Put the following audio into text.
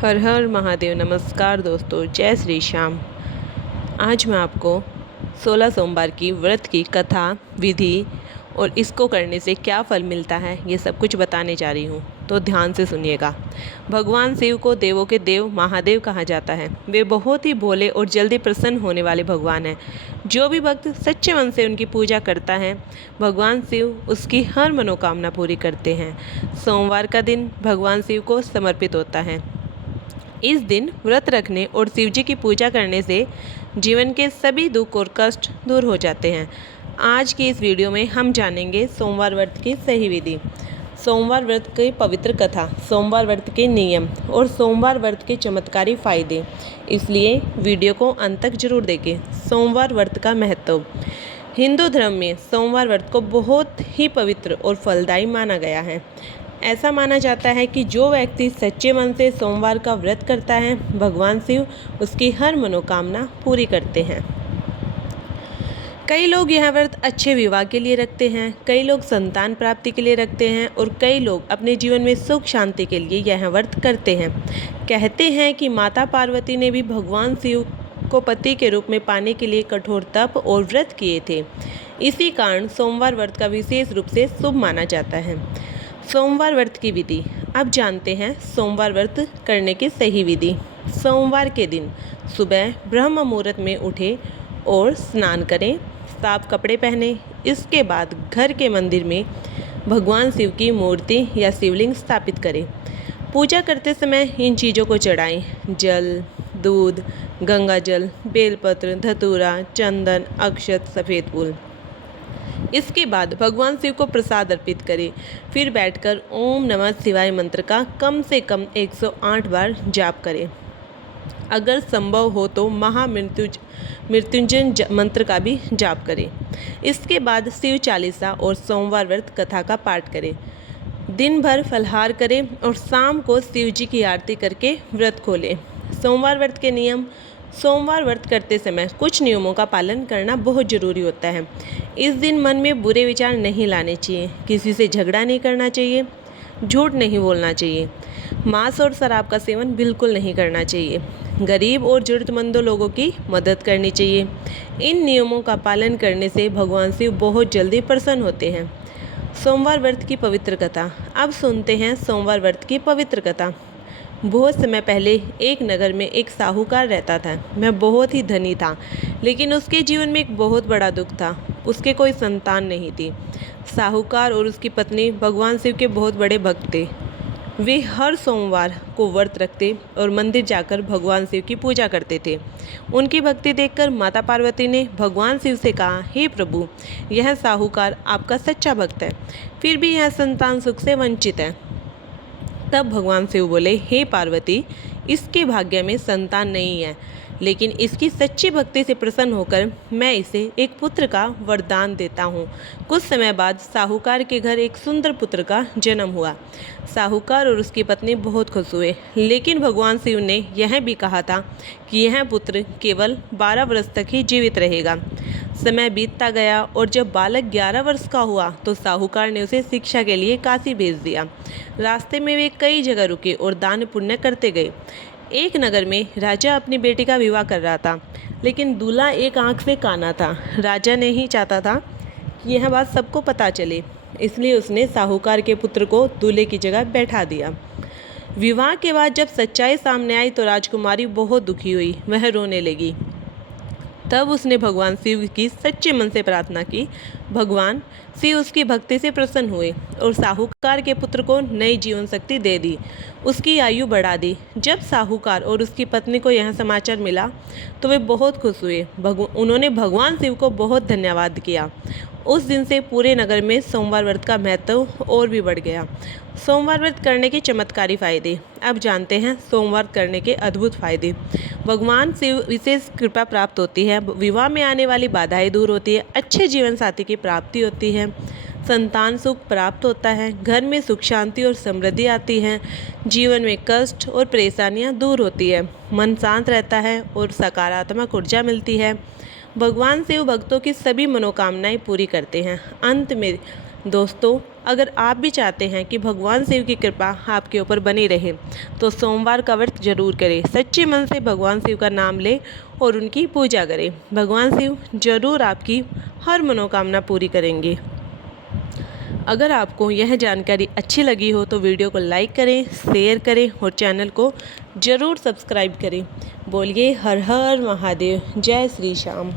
हर हर महादेव। नमस्कार दोस्तों, जय श्री श्याम। आज मैं आपको 16 सोमवार की व्रत की कथा, विधि और इसको करने से क्या फल मिलता है ये सब कुछ बताने जा रही हूँ, तो ध्यान से सुनिएगा। भगवान शिव को देवों के देव महादेव कहा जाता है। वे बहुत ही भोले और जल्दी प्रसन्न होने वाले भगवान हैं। जो भी भक्त सच्चे मन से उनकी पूजा करता है, भगवान शिव उसकी हर मनोकामना पूरी करते हैं। सोमवार का दिन भगवान शिव को समर्पित होता है। इस दिन व्रत रखने और शिवजी की पूजा करने से जीवन के सभी दुख और कष्ट दूर हो जाते हैं। आज की इस वीडियो में हम जानेंगे सोमवार व्रत की सही विधि, सोमवार व्रत की पवित्र कथा, सोमवार व्रत के नियम और सोमवार व्रत के चमत्कारी फायदे। इसलिए वीडियो को अंत तक जरूर देखें। सोमवार व्रत का महत्व। हिंदू धर्म में सोमवार व्रत को बहुत ही पवित्र और फलदायी माना गया है। ऐसा माना जाता है कि जो व्यक्ति सच्चे मन से सोमवार का व्रत करता है, भगवान शिव उसकी हर मनोकामना पूरी करते हैं। कई लोग यह व्रत अच्छे विवाह के लिए रखते हैं, कई लोग संतान प्राप्ति के लिए रखते हैं और कई लोग अपने जीवन में सुख शांति के लिए यह व्रत करते हैं। कहते हैं कि माता पार्वती ने भी भगवान शिव को पति के रूप में पाने के लिए कठोर तप और व्रत किए थे। इसी कारण सोमवार व्रत का विशेष रूप से शुभ माना जाता है। सोमवार व्रत की विधि। अब जानते हैं सोमवार व्रत करने की सही विधि। सोमवार के दिन सुबह ब्रह्म मुहूर्त में उठें और स्नान करें, साफ कपड़े पहने। इसके बाद घर के मंदिर में भगवान शिव की मूर्ति या शिवलिंग स्थापित करें। पूजा करते समय इन चीज़ों को चढ़ाएं: जल, दूध, गंगा जल, बेलपत्र, धतूरा, चंदन, अक्षत, सफ़ेद फूल। इसके बाद भगवान शिव को प्रसाद अर्पित करें। फिर बैठकर ओम नमः शिवाय मंत्र का कम से कम 108 बार जाप करें। अगर संभव हो तो मृत्युंजय मंत्र का भी जाप करें। इसके बाद शिव चालीसा और सोमवार व्रत कथा का पाठ करें। दिन भर फलाहार करें और शाम को शिव जी की आरती करके व्रत खोलें। सोमवार व्रत के नियम। सोमवार व्रत करते समय कुछ नियमों का पालन करना बहुत ज़रूरी होता है। इस दिन मन में बुरे विचार नहीं लाने चाहिए, किसी से झगड़ा नहीं करना चाहिए, झूठ नहीं बोलना चाहिए, मांस और शराब का सेवन बिल्कुल नहीं करना चाहिए, गरीब और ज़रूरतमंदों लोगों की मदद करनी चाहिए। इन नियमों का पालन करने से भगवान शिव बहुत जल्दी प्रसन्न होते हैं। सोमवार व्रत की पवित्र कथा। अब सुनते हैं सोमवार व्रत की पवित्र कथा। बहुत समय पहले एक नगर में एक साहूकार रहता था। वह बहुत ही धनी था, लेकिन उसके जीवन में एक बहुत बड़ा दुख था। उसके कोई संतान नहीं थी। साहूकार और उसकी पत्नी भगवान शिव के बहुत बड़े भक्त थे। वे हर सोमवार को व्रत रखते और मंदिर जाकर भगवान शिव की पूजा करते थे। उनकी भक्ति देखकर माता पार्वती ने भगवान शिव से कहा, हे प्रभु, यह साहूकार आपका सच्चा भक्त है, फिर भी यह संतान सुख से वंचित है। तब भगवान शिव बोले, हे पार्वती, इसके भाग्य में संतान नहीं है, लेकिन इसकी सच्ची भक्ति से प्रसन्न होकर मैं इसे एक पुत्र का वरदान देता हूँ। कुछ समय बाद साहूकार के घर एक सुंदर पुत्र का जन्म हुआ। साहूकार और उसकी पत्नी बहुत खुश हुए, लेकिन भगवान शिव ने यह भी कहा था कि यह पुत्र केवल 12 वर्ष तक ही जीवित रहेगा। समय बीतता गया और जब बालक 11 वर्ष का हुआ तो साहूकार ने उसे शिक्षा के लिए काशी भेज दिया। रास्ते में वे कई जगह रुके और दान पुण्य करते गए। एक नगर में राजा अपनी बेटी का विवाह कर रहा था, लेकिन दूल्हा एक आंख से काना था। राजा नहीं चाहता था कि यह बात सबको पता चले, इसलिए उसने साहूकार के पुत्र को दूल्हे की जगह बैठा दिया। विवाह के बाद जब सच्चाई सामने आई तो राजकुमारी बहुत दुखी हुई, वह रोने लगी। तब उसने भगवान शिव की सच्चे मन से प्रार्थना की। भगवान शिव उसकी भक्ति से प्रसन्न हुए और साहूकार के पुत्र को नई जीवन शक्ति दे दी, उसकी आयु बढ़ा दी। जब साहूकार और उसकी पत्नी को यह समाचार मिला तो वे बहुत खुश हुए। उन्होंने भगवान शिव को बहुत धन्यवाद किया। उस दिन से पूरे नगर में सोमवार व्रत का महत्व और भी बढ़ गया। सोमवार व्रत करने के चमत्कारी फायदे। अब जानते हैं सोमवार करने के अद्भुत फायदे। भगवान शिव विशेष कृपा प्राप्त होती है, विवाह में आने वाली बाधाएं दूर होती है, अच्छे जीवन साथी की प्राप्ति होती है, संतान सुख प्राप्त होता है, घर में सुख शांति और समृद्धि आती है, जीवन में कष्ट और परेशानियां दूर होती है, मन शांत रहता है और सकारात्मक ऊर्जा मिलती है। भगवान शिव भक्तों की सभी मनोकामनाएं पूरी करते हैं। अंत में दोस्तों, अगर आप भी चाहते हैं कि भगवान शिव की कृपा आपके ऊपर बनी रहे तो सोमवार का व्रत जरूर करें। सच्चे मन से भगवान शिव का नाम लें और उनकी पूजा करें। भगवान शिव जरूर आपकी हर मनोकामना पूरी करेंगे। अगर आपको यह जानकारी अच्छी लगी हो तो वीडियो को लाइक करें, शेयर करें और चैनल को ज़रूर सब्सक्राइब करें। बोलिए हर हर महादेव, जय श्री श्याम।